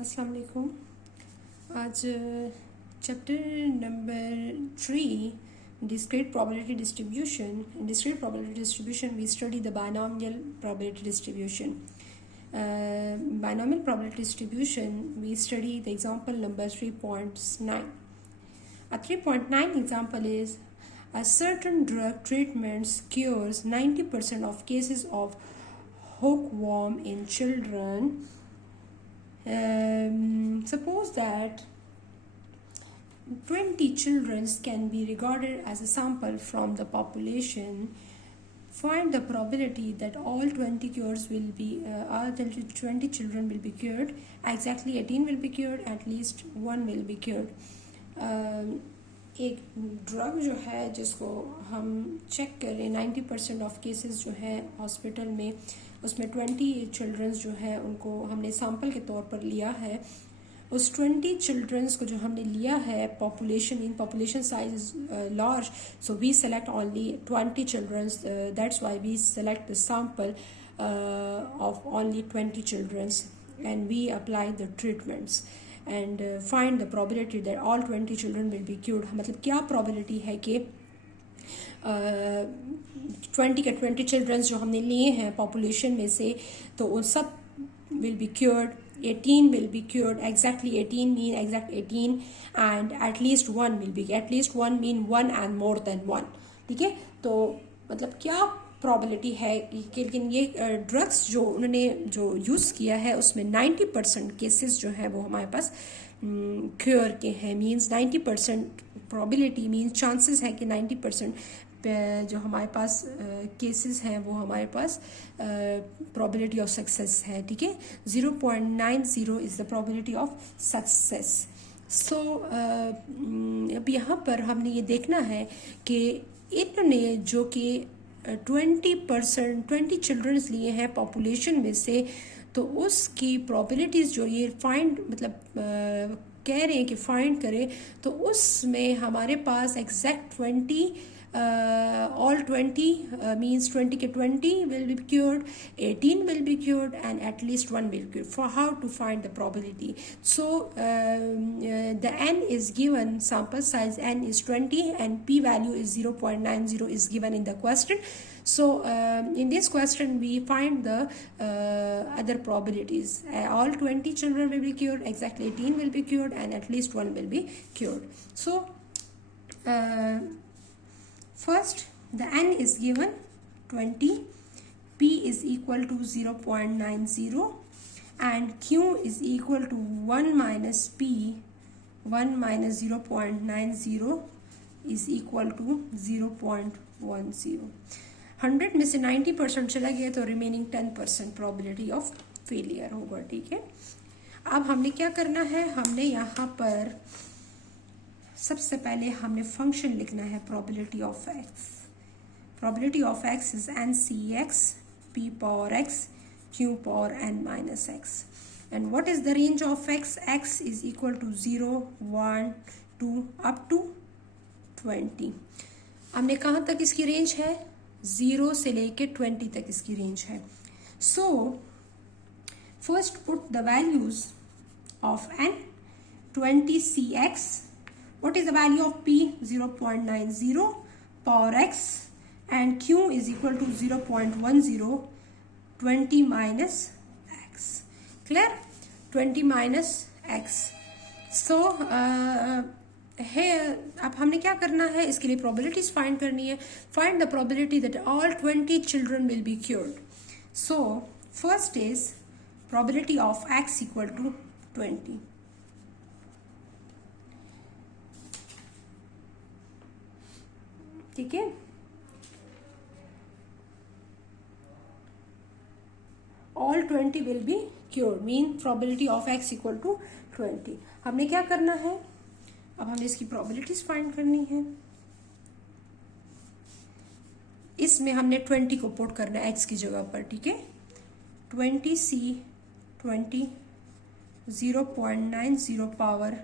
अस्सलाम वालेकुम। आज chapter number 3 discrete probability distribution. In discrete probability distribution we study the binomial probability distribution. Binomial probability distribution we study the example number 3.9. A 3.9 example is a certain drug treatment cures 90% of cases of hookworm in children. Suppose that 20 children can be regarded as a sample from the population. Find the probability that all 20 cures will be all 20 children will be cured. Exactly 18 will be cured. At least one will be cured. एक drug जो है जिसको हम check करें 90% of cases जो है hospital में, उसमें 20 चिल्ड्रंस जो है उनको हमने सैंपल के तौर पर लिया है. उस 20 चिल्ड्रंस को जो हमने लिया है, population size is large, so we select only 20 childrens. That's why we select the sample of only 20 childrens and we apply the treatments and find the probability that all 20 children will be cured. मतलब क्या probability है कि 20 के 20 children जो हमने लिए हैं population में से, तो उन सब will be cured. 18 will be cured. Exactly 18 mean exact 18 and at least one will be. At least one mean one and more than one. ठीक है, तो मतलब क्या प्रॉबिलिटी है कि लेकिन ये ड्रग्स जो उन्होंने जो यूज़ किया है उसमें 90% केसेस जो है वो हमारे पास क्योर के हैं. मींस 90% प्रॉबिलिटी मींस चांसेस है कि 90% जो हमारे पास केसेस हैं वो हमारे पास प्रॉबिलिटी ऑफ सक्सेस है. ठीक है, 0.90 is the probability of success. So अब यहाँ पर हमने ये देखना है कि इन्होंने जो कि 20 चिल्ड्रंस लिए हैं पॉपुलेशन में से, तो उसकी प्रॉबिलिटीज़ जो ये फाइंड मतलब कह रहे हैं कि फाइंड करें, तो उसमें हमारे पास एग्जैक्ट 20 all 20 means 20 के 20 will be cured, 18 will be cured and at least one will be cured. For how to find the probability? So the n is given, sample size n is 20 and p value is 0.90 is given in the question. So in this question we find the other probabilities. All 20 children will be cured, exactly 18 will be cured and at least one will be cured. So first, the n is given 20, p is equal to 0.90 and q is equal to 1 minus p, 1 minus 0.90 is equal to 0.10. 100 में से 90% चला गया तो remaining 10% probability of failure होगा. ठीक है, अब हमने क्या करना है, हमने यहाँ पर सबसे पहले हमने फंक्शन लिखना है probability of X. Probability of X is N C X P power X Q power N minus X. And what is the range of X? X is equal to 0, 1, 2 up to 20. हमने कहाँ तक इसकी range है? 0 से लेके 20 तक इसकी range है. So first put the values of N. 20 C X. What is the value of p? 0.90 power x and q is equal to 0.10. 20 minus x. Clear? 20 minus x. So here अब हमने क्या करना है, इसके लिए probabilities find करनी है. Find the probability that all 20 children will be cured. So first is probability of x equal to 20. ठीक है, all 20 will be cured mean probability of x equal to 20. हमने क्या करना है, अब हमने इसकी probabilities find करनी है. इसमें हमने 20 को पुट करना है x की जगह पर. ठीक है, 20 c 20 0.90 पावर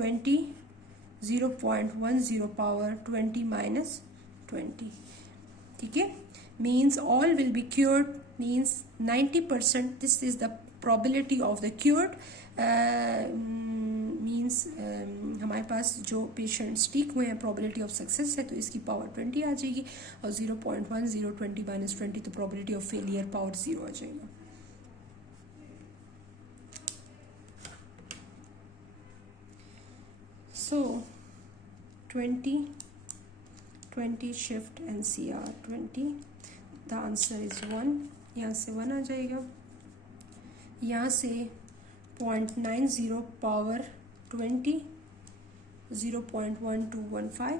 20 0.10 power 20 minus 20. ठीक है, means all will be cured means 90%. This is the probability of the cured means हमारे पास जो पेशेंट्स ठीक हुए हैं probability of success है तो इसकी पावर 20 आ जाएगी और 0.10 20 माइनस 20 तो probability of failure पावर 0 आ जाएगा. So 20 shift NCR 20, the answer is 1. यहाँ से 1 आ जाएगा. यहाँ से 0.90 पावर 20 0.1215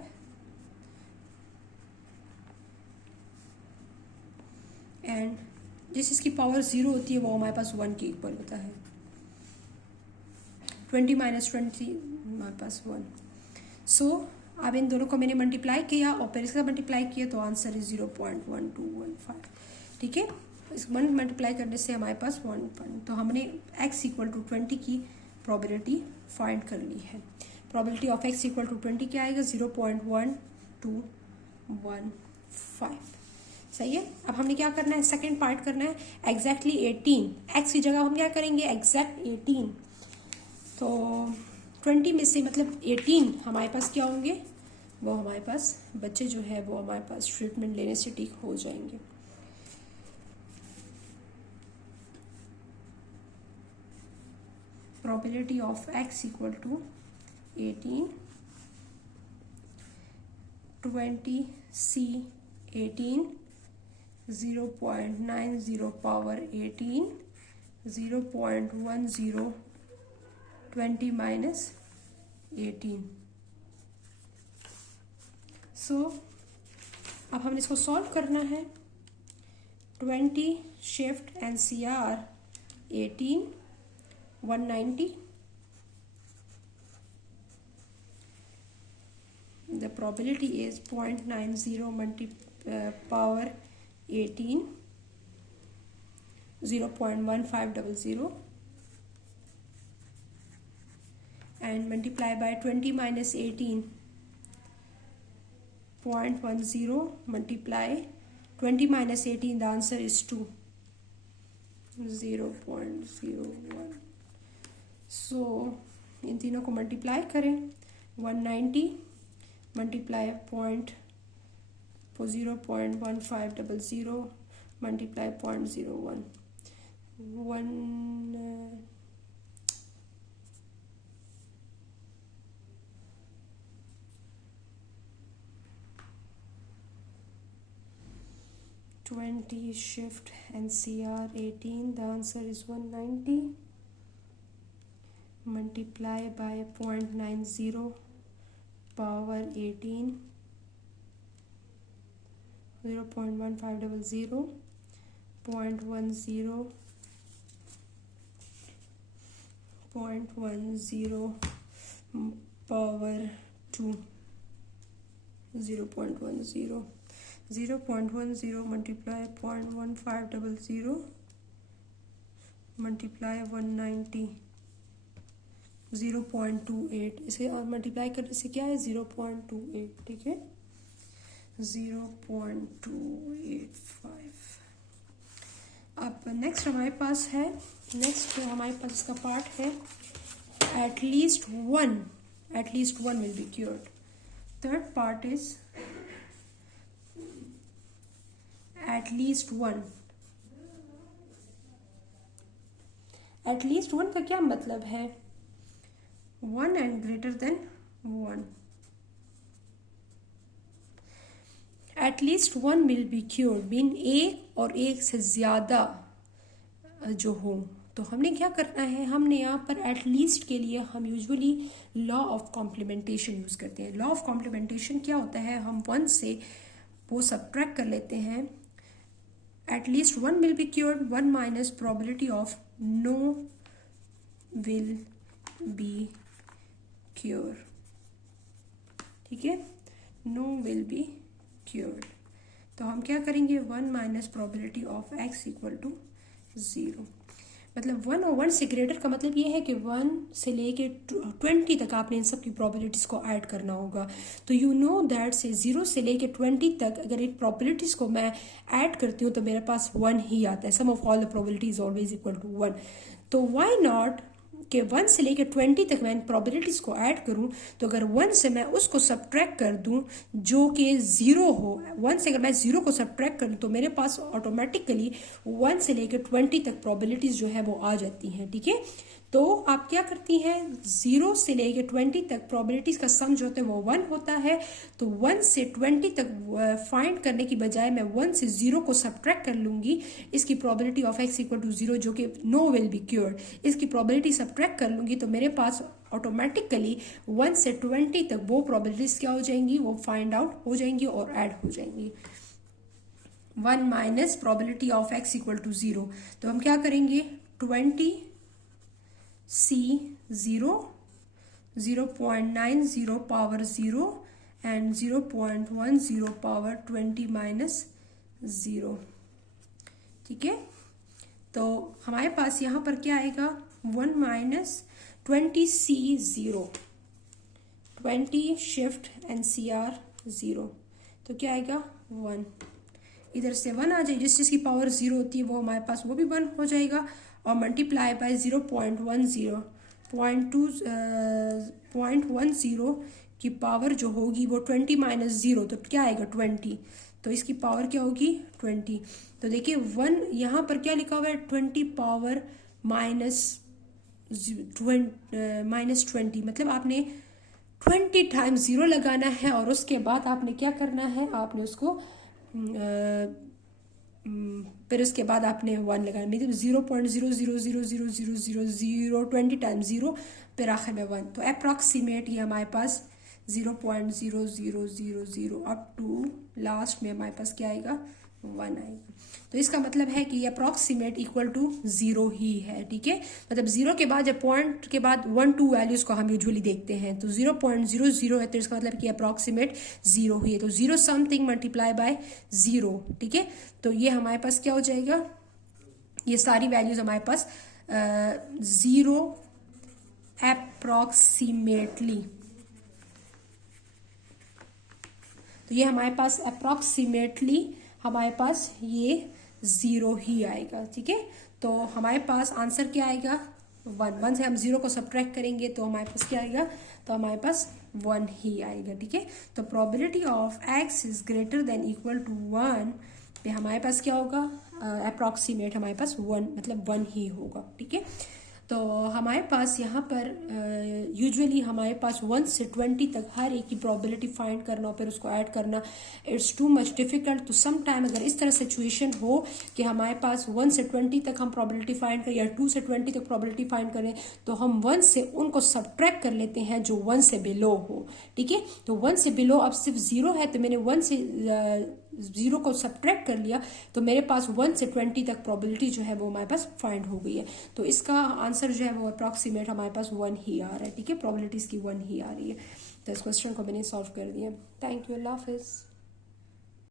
एंड जिस इसकी पावर 0 होती है वो हमारे पास 1 के इक्वल होता है. 20 माइनस 20 हमारे पास 1. सो अब इन दोनों को मैंने मल्टीप्लाई किया और फिर इसका मल्टीप्लाई किया तो आंसर इज 0.1215. ठीक है, इस 1 मल्टीप्लाई करने से हमारे पास 1. तो हमने x इक्वल टू 20 की प्रोबेबिलिटी फाइंड कर ली है. Probability of x equal to 20 क्या आएगा 0.1215. सही है. अब हमने क्या करना है, सेकेंड पार्ट करना है. एग्जैक्टली 18 x की जगह हम क्या करेंगे एग्जैक्ट 18. तो 20 में से मतलब 18 हमारे पास क्या होंगे, वो हमारे पास बच्चे जो है वो हमारे पास ट्रीटमेंट लेने से ठीक हो जाएंगे. Probability of x equal to 18 20 C 18 0.90 power 18 0.10 20 minus 18. So अब हमने इसको सॉल्व करना है. 20 shift NCR 18 190. The probability is 0.90 power 18 0.1500 and multiply by 20 minus 18 0.10 multiply 20 minus 18 the answer is 2 0.01. सो इन तीनों को मल्टीप्लाई करें. 190 multiply 0.1500 multiply 0.01 20 shift NCR 18 the answer is 190 multiply by 0.90 power 18 0.1500 0.10 power 2 0.10 multiply 0.1500 multiply 190 0.28. इसे और मल्टीप्लाई करने से क्या है 0.28. ठीक है 0.285. अब नेक्स्ट हमारे पास है, नेक्स्ट जो हमारे पास इसका पार्ट है at least one will be cured. Third part is at least one का क्या मतलब है 1 and greater than 1. At least one will be cured mean एक और एक से ज़्यादा जो हो. तो हमने क्या करना है, हमने यहाँ पर एट लीस्ट के लिए हम usually law of complementation use करते हैं. लॉ ऑफ कॉम्प्लीमेंटेशन क्या होता है, हम 1 से वो सब्ट्रैक्ट कर लेते हैं. At least one will be cured 1 minus probability of no will be cure. ठीक है, नो विल बी क्योर्ड. तो हम क्या करेंगे 1 minus probability of x equal to 0. मतलब 1 और 1 से ग्रेटर का मतलब ये है कि 1 से लेके 20 तक आपने इन सब की प्रोबेबिलिटीज़ को ऐड करना होगा। तो यू नो दैट से 0 से लेके 20 तक अगर इन प्रोबेबिलिटीज़ को मैं ऐड करती हूँ तो मेरे पास 1 ही आता है। Sum of all the probability is always equal to 1। तो वाई नॉट कि 1 से लेकर 20 तक मैं इन प्रोबेबिलिटीज़ को ऐड करूं, तो अगर 1 से मैं उसको सब्ट्रैक्ट कर दूं जो कि 0 हो, 1 से अगर मैं 0 को सब्ट्रैक्ट करूं तो मेरे पास ऑटोमेटिकली 1 से लेकर 20 तक प्रोबेबिलिटीज़ जो है वो आ जाती हैं। ठीक है, तो आप क्या करती हैं, 0 से लेकर 20 तक प्रोबेबिलिटीज़ का सम जो होता है वो 1 होता है। तो 1 से 20 तक फाइंड करने की बजाय मैं 1 से 0 को सब्ट्रैक्ट कर लूँगी। इसकी probability of x equal to 0 जो कि नो विल बी क्योर्ड, इसकी प्रोबेबिलिटी सब्ट्रैक्ट कर लूँगी तो मेरे पास ऑटोमेटिकली 1 से 20 तक वो प्रोबेबिलिटीज़ क्या हो जाएंगी, वो फाइंड आउट हो जाएंगी और ऐड हो जाएंगी। 1 minus probability of x equal to 0, तो हम क्या करेंगे, 20 C 0, 0.90 power 0 and 0.10 power 20 minus 0। ठीक है, तो हमारे पास यहाँ पर क्या आएगा, 1 माइनस 20C 0, 20 शिफ्ट NCR 0, तो क्या आएगा 1। इधर से 1 आ जाए, जिस चीज़ की पावर 0 होती है वो हमारे पास वो भी 1 हो जाएगा और मल्टीप्लाई बाय 0.10, 0.10 की पावर जो होगी वो 20 माइनस 0, तो क्या आएगा 20, तो इसकी पावर क्या होगी 20। तो देखिए 1 यहाँ पर क्या लिखा हुआ है, 20 पावर माइनस 20, मतलब आपने 20 टाइम्स 0 लगाना है और उसके बाद आपने क्या करना है, आपने उसको फिर उसके बाद आपने 1 लगाना, मतलब 0.00000000 20 टाइम्स 0 फिर आखिर में 1, तो अप्रॉक्सीमेट ये हमारे पास 0.0000 अप टू लास्ट में हमारे पास क्या आएगा 1 आएगा। तो इसका मतलब है कि ये अप्रॉक्सीमेट इक्वल टू 0 ही है। ठीक है, मतलब 0 के बाद जब पॉइंट के बाद 1 2 वैल्यूज को हम यूजुअली देखते हैं, तो 0.00 है तो इसका मतलब कि अप्रॉक्सीमेट 0 ही है, तो 0 समथिंग मल्टीप्लाई बाय 0। ठीक है, तो ये हमारे पास क्या हो जाएगा, ये सारी वैल्यूज हमारे पास 0 अप्रॉक्सीमेटली, तो ये हमारे पास अप्रॉक्सीमेटली हमारे पास ये 0 ही आएगा। ठीक है, तो हमारे पास आंसर क्या आएगा 1 से हम 0 को सब्ट्रैक्ट करेंगे तो हमारे पास क्या आएगा, तो हमारे पास 1 ही आएगा। ठीक है, तो probability of x is greater than equal to 1 पे हमारे पास क्या होगा, अप्रॉक्सीमेट हमारे पास 1 मतलब 1 ही होगा। ठीक है, तो हमारे पास यहाँ पर यूजुअली हमारे पास 1 से 20 तक हर एक की प्रोबेबिलिटी फाइंड करना और फिर उसको ऐड करना, इट्स टू मच डिफिकल्ट। तो सम टाइम अगर इस तरह सिचुएशन हो कि हमारे पास 1 से 20 तक हम प्रोबेबिलिटी फाइंड करें या 2 से 20 तक प्रोबेबिलिटी फाइंड करें, तो हम 1 से उनको सब्ट्रैक्ट कर लेते हैं जो 1 से बिलो हो। ठीक है, तो 1 से बिलो अब सिर्फ 0 है, तो मैंने 1 से 0 को सब्ट्रैक्ट कर लिया तो मेरे पास 1 से 20 तक प्रोबेबिलिटी जो है वो हमारे पास फाइंड हो गई है। तो इसका आंसर जो है वो अप्रॉक्सीमेट हमारे पास 1 ही आ रहा है। ठीक है, प्रोबेबिलिटीज की 1 ही आ रही है। तो इस क्वेश्चन को मैंने सॉल्व कर दिया। थैंक यू, अल्लाह हाफिज़।